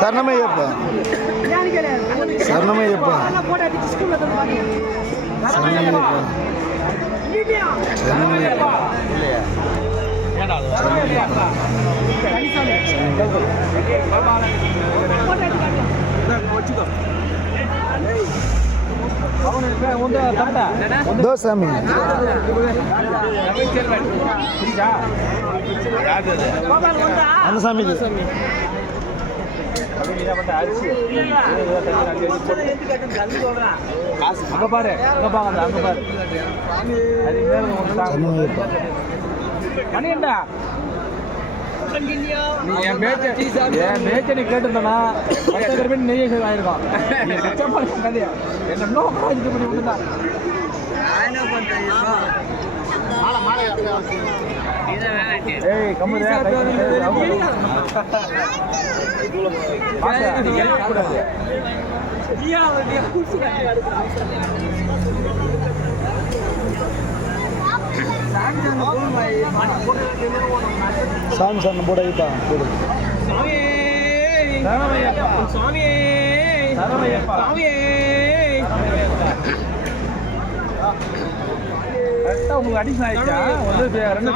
சரணமையப்பா சரணமையப்பா சரணமையப்பா சரணமையப்பா சாமி அந்த சாமி அங்க பாரு அங்க பாங்க அங்க பாரு மணியண்டா என் பேச்சை நீ கேட்டிருந்தனா நெய்ய ஆயிருக்கும் என்ன பண்ணி விட்டுதான் ஏய் கம்மு சாமி சாமி போட வைப்பா போடு உங்களுக்கு அடிஷன் ஆயிடுச்சா ரெண்டு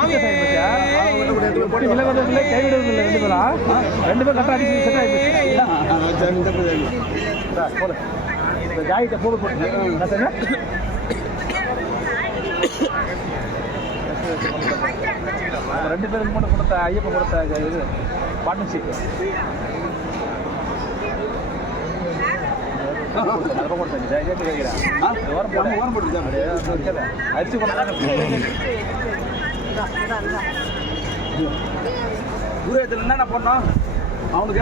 விலகதில்லை கைவிடுவதில்லை ரெண்டு பேரும் கரெக்டாக அடிச்சு செட் ஆகிடுச்சு இந்த ஜாயிட்ட போட்டு ரெண்டு பேருக்கு மட்டும் கொடுத்த ஐயப்பன் கொடுத்த இது பார்ட்னர்ஷிப் அரிசி தூரத்தில் என்ன பண்ணோம் அவனுக்கு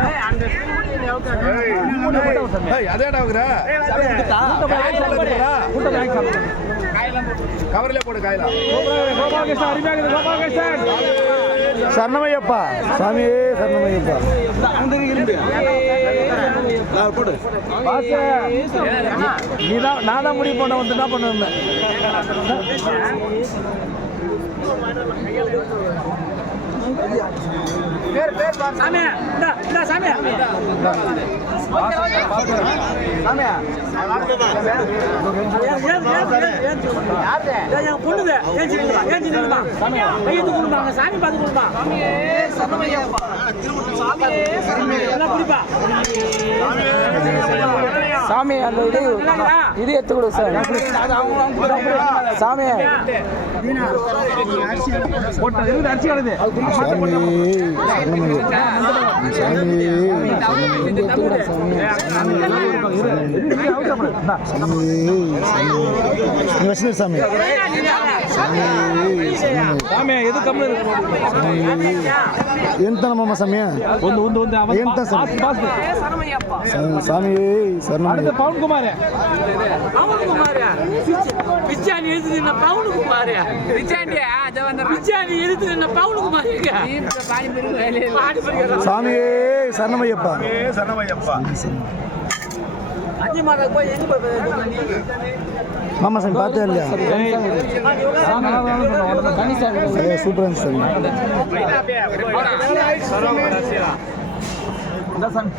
கவரிலே போடு காயலாம் சரணமையப்பா சாமியே சரணமையப்பா நான் தான் முடிவு பண்ண வந்து என்ன பண்ணுவேன் சாமி பார்த்து கொடுப்பா சாமி அந்த இது எடுத்து கொடு சார் சாமி அரிசி வருது சாமி எது கம்மி ఎంత నమ్మ సమయ ఎంత స్వామి శరణం పవన్ కుమార్ పిచ్చాని ఎదుగుతున్న పవన్ కుమార్ పిచ్చాని ఎదుగుతున్న పవన్ కుమార్ స్వామి శరణమయ్యప్ప மாமா சாமி பார்த்தே இல்லையா சூப்பராக இருந்துச்சு சாமி